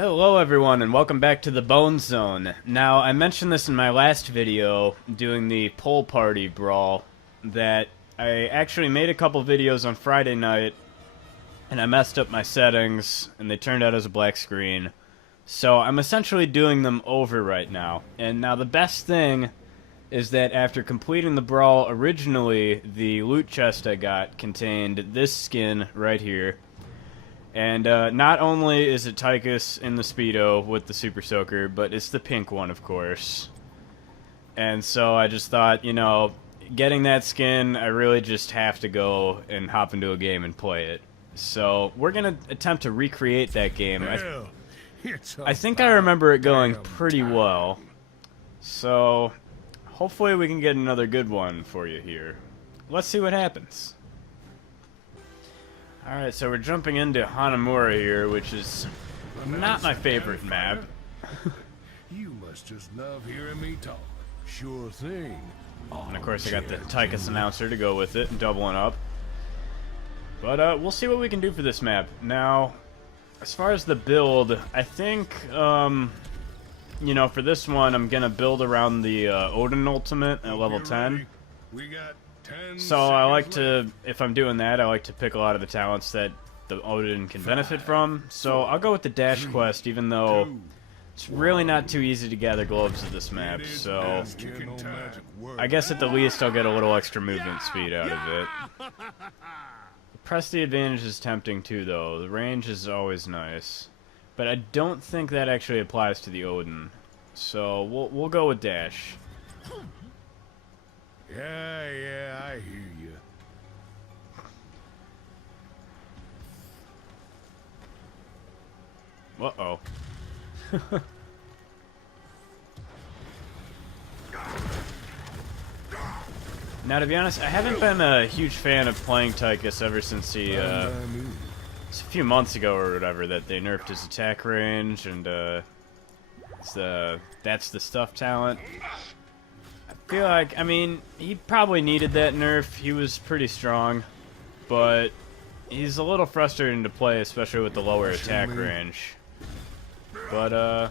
Hello everyone and welcome back to the Bone Zone. Now, I mentioned this in my last video doing the pool party brawl that I actually made a couple videos on Friday night and I messed up my settings and they turned out as a black screen. So I'm essentially doing them over right now. And now the best thing is that after completing the brawl originally, the loot chest I got contained this skin right here. And not only is it Tychus in the Speedo with the Super Soaker, but it's the pink one, of course. And so I just thought, you know, getting that skin, I really just have to go and hop into a game and play it. So we're going to attempt to recreate that game. I think I remember it going pretty well. So hopefully we can get another good one for you here. Let's see what happens. Alright, so we're jumping into Hanamura here, which is not my favorite map. You must just love hearing me talk. Sure thing. And of course I got the Tychus announcer to go with it and doubling up. But we'll see what we can do for this map. Now, as far as the build, I think, you know, for this one I'm going to build around the Odin ultimate at level 10. We got 10 So I like to, if I'm doing that, I like to pick a lot of the talents that the Odin can benefit from. So I'll go with the dash quest, even though it's really not too easy to gather globes at this map. So I guess at the least I'll get a little extra movement speed out of it. Press the advantage is tempting too, though. The range is always nice. But I don't think that actually applies to the Odin. So we'll go with dash. Yeah, I hear you. Uh-oh. Now, to be honest, I haven't been a huge fan of playing Tychus ever since he, it's a few months ago or whatever that they nerfed his attack range, and, that's the stuff talent. I feel like, I mean, he probably needed that nerf. He was pretty strong, but he's a little frustrating to play, especially with the lower attack range. But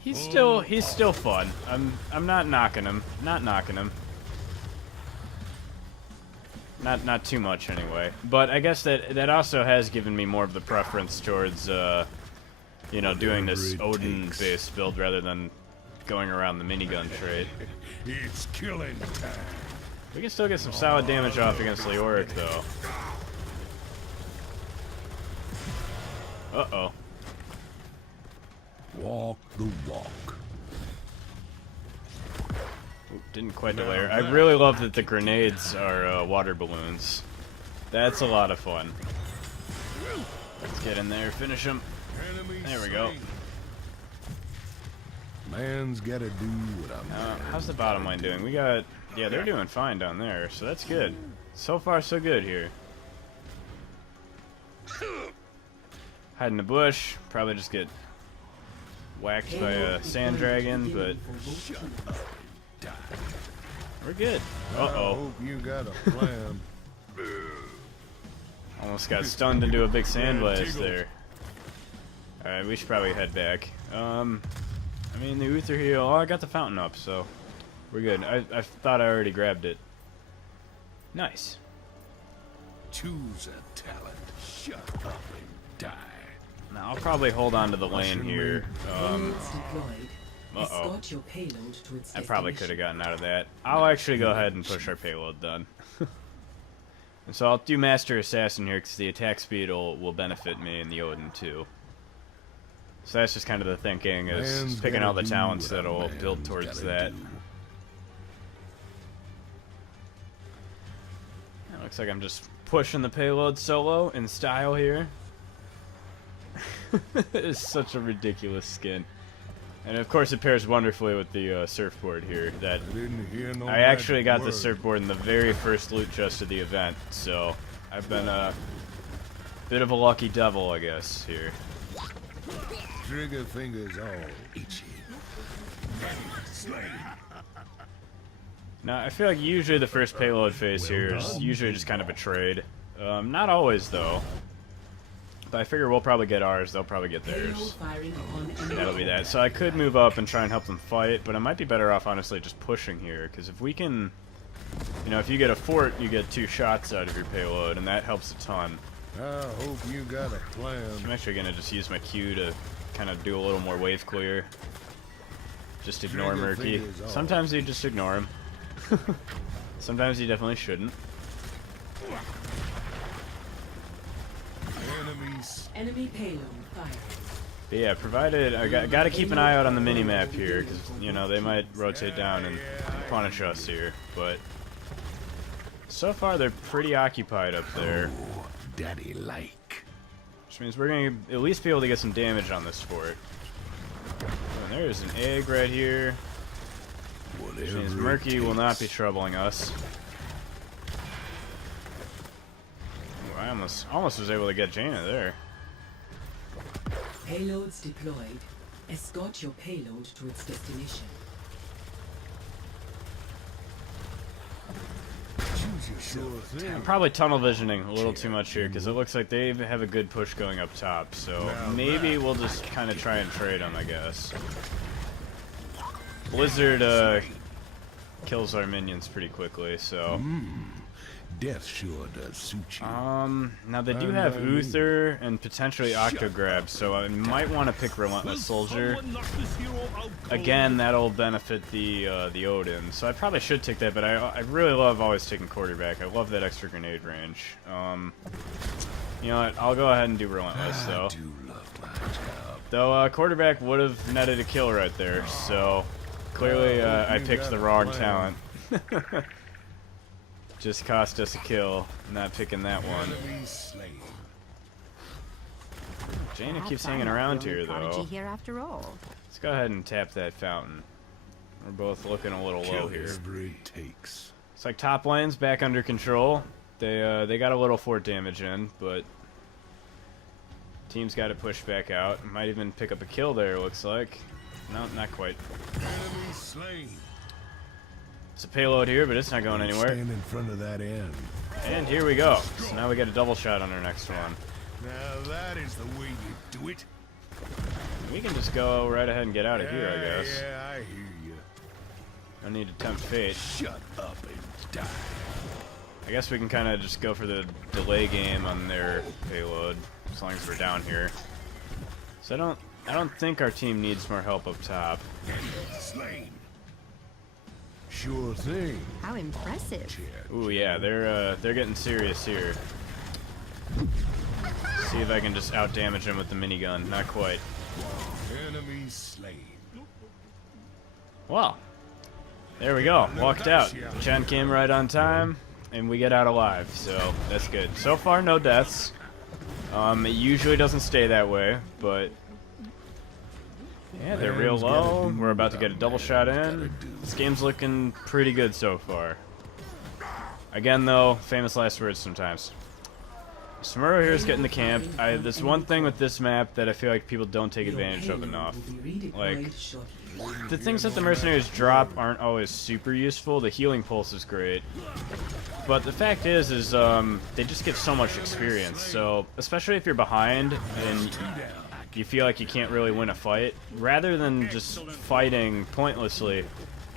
he's still fun. I'm not knocking him. Not too much anyway. But I guess that also has given me more of the preference towards you know, doing this Odin-based build rather than going around the minigun trait. It's killing time. We can still get some solid damage off against Leoric, though. Uh-oh. Walk the walk. Oop, didn't quite delay her. I really love that the grenades are water balloons. That's a lot of fun. Let's get in there, finish him. There we go. Man's gotta do what I'm how's the bottom line doing? We got... Yeah, they're doing fine down there, so that's good. So far, so good here. Hide in the bush. Probably just get whacked by a sand dragon, but... We're good. Uh-oh. I hope you got a plan. Almost got stunned into a big sand blast there. Alright, we should probably head back. I mean, the Uther heal... Oh, I got the fountain up, so we're good. I thought I already grabbed it. Nice. Choose a talent. Shut up and die. Now, I'll probably hold on to the lane here. Uh-oh. Escort your payload to its I probably could have gotten out of that. I'll actually go ahead and push our payload then. And so I'll do Master Assassin here because the attack speed will benefit me in the Odin too. So that's just kind of the thinking, is picking all the talents that'll build towards that. It looks like I'm just pushing the payload solo in style here. It's such a ridiculous skin. And of course it pairs wonderfully with the surfboard here. That I actually got the surfboard in the very first loot chest of the event, so I've been a bit of a lucky devil, I guess, here. Trigger fingers all itchy. Now, I feel like usually the first payload phase here is usually just kind of a trade. Not always, though. But I figure we'll probably get ours, they'll probably get Payload theirs. firing on enemy. That'll be that. So I could move up and try and help them fight, but I might be better off, honestly, just pushing here. Because if we can... You know, if you get a fort, you get 2 shots out of your payload, and that helps a ton. I hope you got a plan. I'm actually going to just use my Q to kind of do a little more wave clear. Just ignore Trigger Murky. fingers off. Sometimes you just ignore him. Sometimes you definitely shouldn't. Enemies. Enemy payload fired. But yeah, provided... I got to keep an eye out on the mini-map here, because, you know, they might rotate down and punish us here, but... So far, they're pretty occupied up there. Oh, daddy like. Which means we're going to at least be able to get some damage on this fort. And there's an egg right here. Which means Whatever Murky it will not takes. be troubling us. Ooh, I almost was able to get Jaina there. Payloads deployed. Escort your payload to its destination. Sure thing. I'm probably tunnel visioning a little too much here because it looks like they have a good push going up top. So maybe we'll just kind of try and trade them, I guess. Blizzard kills our minions pretty quickly, so... Death sure does suit you. Now they do have Uther and potentially Octograb, so I might want to pick Relentless Soldier. Again, that'll benefit the Odin, so I probably should take that, but I really love always taking quarterback. I love that extra grenade range. You know what, I'll go ahead and do Relentless, though. I do love my job. Though quarterback would have netted a kill right there, so clearly I picked the wrong talent. Just cost us a kill, not picking that one. Enemy slain. Jaina Perhaps keeps I'm hanging not the around only here, prodigy though. here after all. Let's go ahead and tap that fountain. We're both looking a little low here. Whatever it takes. It's like top lane's back under control. They got a little fort damage in, but team's got to push back out. Might even pick up a kill there, looks like. No, not quite. Enemy slain. It's a payload here, but it's not going anywhere. Stand in front of that end. And here we go. So now we get a double shot on our next one. Now that is the way you do it. We can just go right ahead and get out of here, I guess. Yeah, I hear you. I need to tempt fate. Shut up and die. I guess we can kind of just go for the delay game on their payload, as long as we're down here. So I don't think our team needs more help up top. Enemy slain. Sure thing. How impressive. Ooh, yeah, they're getting serious here. See if I can just out damage him with the minigun. Not quite. Enemy slain. Well, there we go. Walked out. Chen came right on time, and we get out alive. So that's good. So far, no deaths. It usually doesn't stay that way, but yeah, they're real low. We're about to get a double shot in. This game's looking pretty good so far. Again, though, famous last words sometimes. Samuro here is getting the camp. There's one thing with this map that I feel like people don't take advantage of enough. Like, the things that the mercenaries drop aren't always super useful. The healing pulse is great. But the fact is they just get so much experience. So, especially if you're behind and you feel like you can't really win a fight, rather than just fighting pointlessly,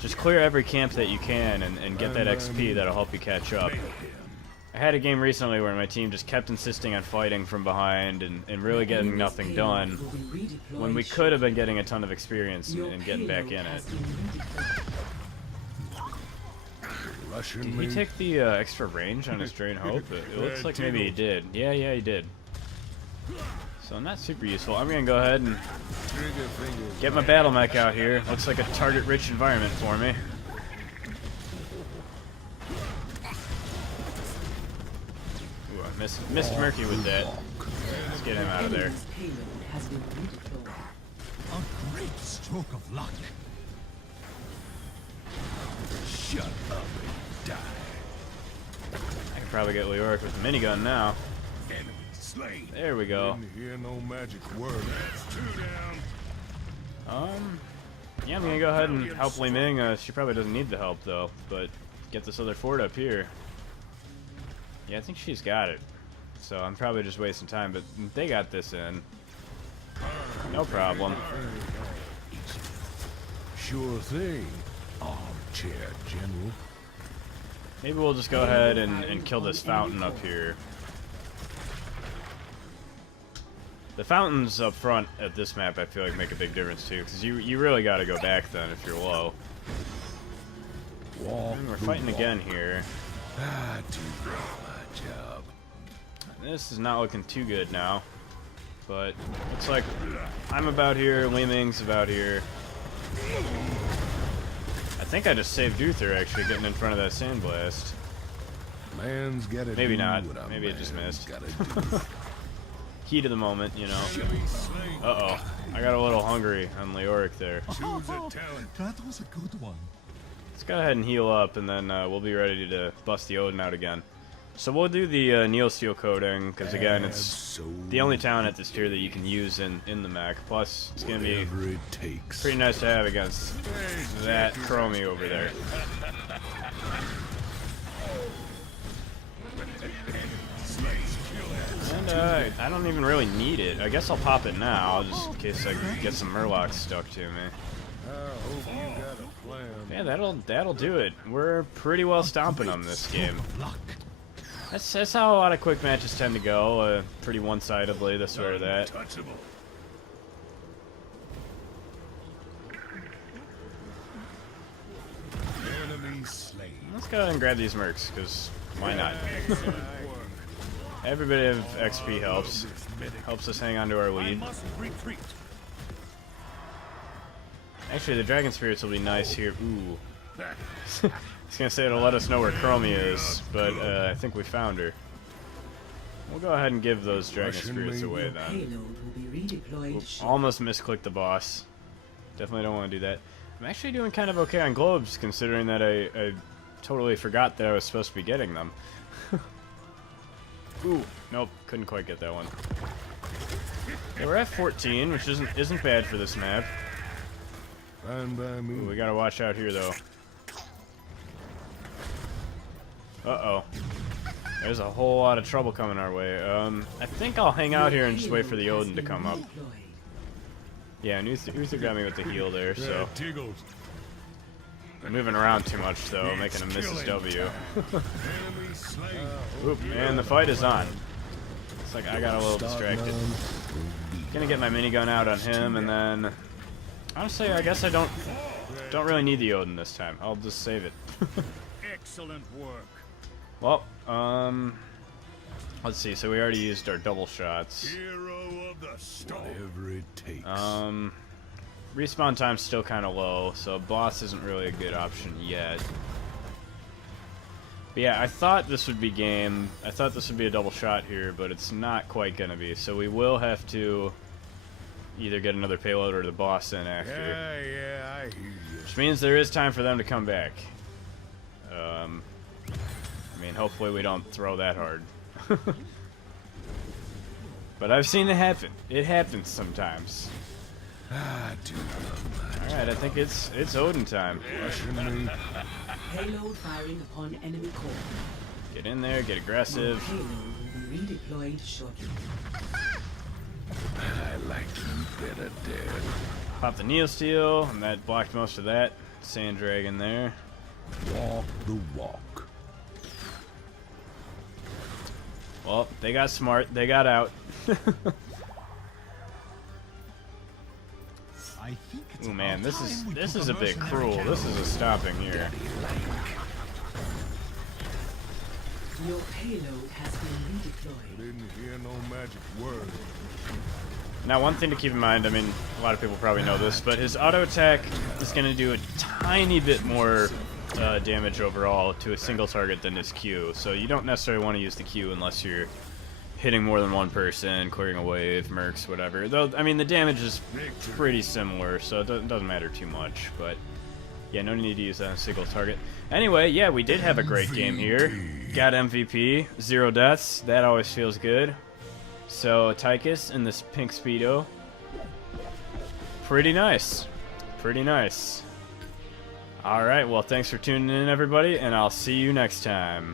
just clear every camp that you can and get that XP that'll help you catch up. I had a game recently where my team just kept insisting on fighting from behind and really getting nothing done, when we could have been getting a ton of experience and getting back in it. Russian Did he take the extra range on his Drain Hope? It looks like maybe he did. Yeah, he did. So not super useful. I'm gonna go ahead and get my battle mech out here. Looks like a target-rich environment for me. Ooh, I missed Murky with that. Let's get him out of there. A great stroke of luck. Shut up and die. I can probably get Leoric with the minigun now. Enemy slain. There we go. Didn't hear no magic word. That's 2 down. Yeah, I'm gonna go ahead and help Li Ming. She probably doesn't need the help though, but get this other fort up here. Yeah, I think she's got it. So I'm probably just wasting time, but they got this in. No problem. Sure thing, armchair general. Maybe we'll just go ahead and kill this fountain up here. The fountains up front at this map, I feel like, make a big difference too, because you really got to go back then if you're low. And we're fighting again here. I do my job. This is not looking too good now, but looks like I'm about here, Li Ming's about here. I think I just saved Uther actually getting in front of that sandblast. Man's gotta Maybe do not. what a Maybe it just man's missed. gotta do. Heat of the moment, you know. Uh-oh. I got a little hungry on Leoric there. That was a good one. Let's go ahead and heal up, and then we'll be ready to bust the Odin out again. So we'll do the Neosteel coating, because again, it's the only talent at this tier that you can use in the mech. Plus, it's going to be Whatever it takes. pretty nice to have against that Chromie over there. And I don't even really need it. I guess I'll pop it now, just in case I get some Murlocs stuck to me. I hope you got a plan. Yeah, that'll do it. We're pretty well stomping on this game. That's how a lot of quick matches tend to go, pretty one-sidedly, this way or that. Untouchable. Enemy slain. Let's go ahead and grab these mercs, because why not? Every bit of XP helps. Helps us hang on to our lead. Actually, the Dragon Spirits will be nice here. Ooh. I was gonna say it'll let us know where Chromie is, but I think we found her. We'll go ahead and give those Dragon Spirits away then. Payload will be redeployed Oops, almost misclicked the boss. Definitely don't want to do that. I'm actually doing kind of okay on globes, considering that I totally forgot that I was supposed to be getting them. Ooh, nope, couldn't quite get that one. Yeah, we're at 14, which isn't bad for this map. Fine by me. Ooh, we gotta watch out here though. Uh-oh. There's a whole lot of trouble coming our way. I think I'll hang out here and just wait for the Odin to come up. Yeah, and Uther got me with the heal there, so... Tiggles. Moving around too much though, making him miss his W. Enemy slain. Oop, and the fight is on. It's like I got a little distracted. Gonna get my minigun out on him, and then... Honestly, I guess I don't really need the Odin this time. I'll just save it. Excellent work. Well, let's see. So we already used our double shots. Hero of the storm. Whatever it takes. Respawn time's still kind of low, so boss isn't really a good option yet. But yeah, I thought this would be game. I thought this would be a double shot here, but it's not quite gonna be. So we will have to either get another payload or the boss in after. Yeah, I hear you. Which means there is time for them to come back. I mean, hopefully we don't throw that hard. But I've seen it happen. It happens sometimes. I do love my Alright, I think it's Odin time. Russian me. Payload firing upon enemy core. Get in there, get Your aggressive. payload will be redeployed shortly. I like you better dead. Pop the Neosteel, and that blocked most of that. Sand Dragon there. Walk the walk. Well, they got smart. They got out. I think it's Ooh, man, about time we this took is a bit mercenary cruel. general. This is a stopping here. Your payload has been redeployed. Didn't hear no magic word. Now, one thing to keep in mind, I mean, a lot of people probably know this, but his auto attack is going to do a tiny bit more damage overall to a single target than his Q. So you don't necessarily want to use the Q unless you're hitting more than one person, clearing a wave, mercs, whatever. Though, I mean, the damage is pretty similar, so it doesn't matter too much. But yeah, no need to use that on a single target. Anyway, yeah, we did have a great game here. Got MVP, 0 deaths. That always feels good. So Tychus in this pink Speedo. Pretty nice. Pretty nice. Alright, well, thanks for tuning in, everybody, and I'll see you next time.